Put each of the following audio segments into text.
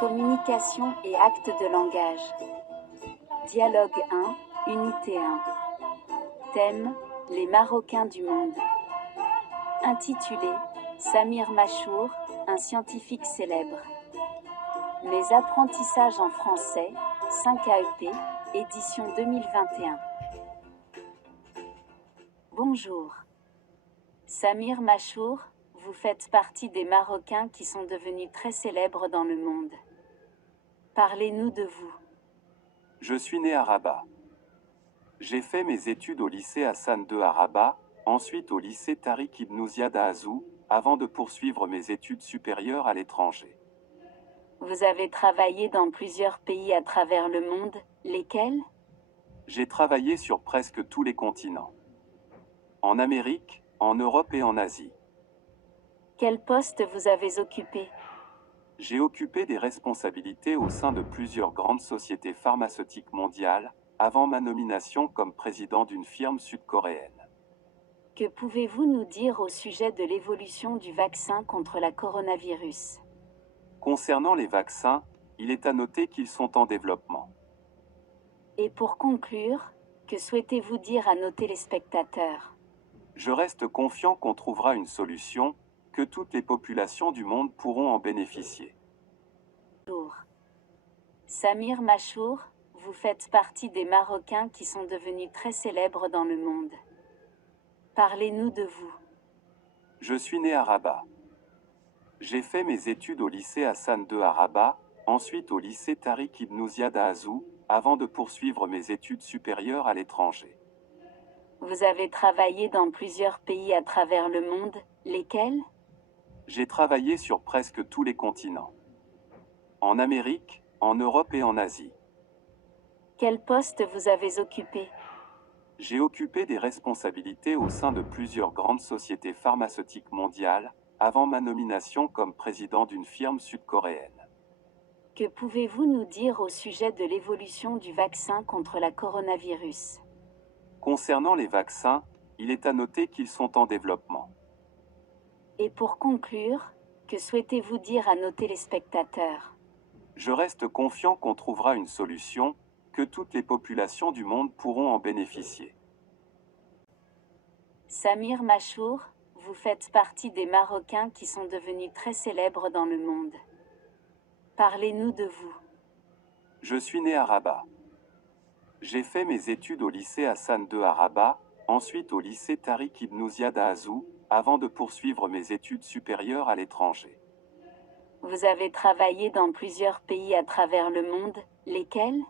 Communication et actes de langage. Dialogue 1, Unité 1. Thème, les Marocains du monde. Intitulé, Samir Machour, un scientifique célèbre. Mes apprentissages en français, 5 AEP, édition 2021. Bonjour. Samir Machour, vous faites partie des Marocains qui sont devenus très célèbres dans le monde. Parlez-nous de vous. Je suis né à Rabat. J'ai fait mes études au lycée Hassan II à Rabat, ensuite au lycée Tariq Ibn Ziyad à Azou, avant de poursuivre mes études supérieures à l'étranger. Vous avez travaillé dans plusieurs pays à travers le monde, lesquels? J'ai travaillé sur presque tous les continents. En Amérique, en Europe et en Asie. Quel poste vous avez occupé? J'ai occupé des responsabilités au sein de plusieurs grandes sociétés pharmaceutiques mondiales, avant ma nomination comme président d'une firme sud-coréenne. Que pouvez-vous nous dire au sujet de l'évolution du vaccin contre la coronavirus? Concernant les vaccins, il est à noter qu'ils sont en développement. Et pour conclure, que souhaitez-vous dire à nos téléspectateurs? Je reste confiant qu'on trouvera une solution, que toutes les populations du monde pourront en bénéficier. Bonjour. Samir Machour, vous faites partie des Marocains qui sont devenus très célèbres dans le monde. Parlez-nous de vous. Je suis né à Rabat. J'ai fait mes études au lycée Hassan II à Rabat, ensuite au lycée Tariq Ibn Ziyad à Azou, avant de poursuivre mes études supérieures à l'étranger. Vous avez travaillé dans plusieurs pays à travers le monde, lesquels? J'ai travaillé sur presque tous les continents. En Amérique, en Europe et en Asie. Quel poste vous avez occupé? J'ai occupé des responsabilités au sein de plusieurs grandes sociétés pharmaceutiques mondiales, avant ma nomination comme président d'une firme sud-coréenne. Que pouvez-vous nous dire au sujet de l'évolution du vaccin contre la coronavirus? Concernant les vaccins, il est à noter qu'ils sont en développement. Et pour conclure, que souhaitez-vous dire à nos téléspectateurs? Je reste confiant qu'on trouvera une solution, que toutes les populations du monde pourront en bénéficier. Samir Machour, vous faites partie des Marocains qui sont devenus très célèbres dans le monde. Parlez-nous de vous. Je suis né à Rabat. J'ai fait mes études au lycée Hassan II à Rabat, ensuite au lycée Tariq Ibn Ziyad à Azou, avant de poursuivre mes études supérieures à l'étranger. Vous avez travaillé dans plusieurs pays à travers le monde, lesquels?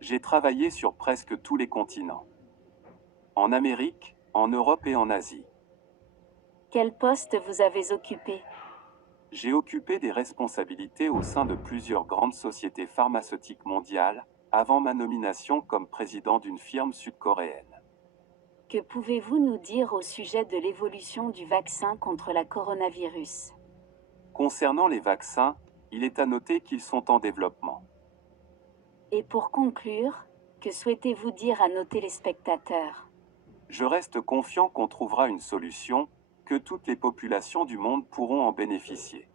J'ai travaillé sur presque tous les continents. En Amérique, en Europe et en Asie. Quel poste vous avez occupé? J'ai occupé des responsabilités au sein de plusieurs grandes sociétés pharmaceutiques mondiales, avant ma nomination comme président d'une firme sud-coréenne. Que pouvez-vous nous dire au sujet de l'évolution du vaccin contre la coronavirus? Concernant les vaccins, il est à noter qu'ils sont en développement. Et pour conclure, que souhaitez-vous dire à nos téléspectateurs? Je reste confiant qu'on trouvera une solution, que toutes les populations du monde pourront en bénéficier.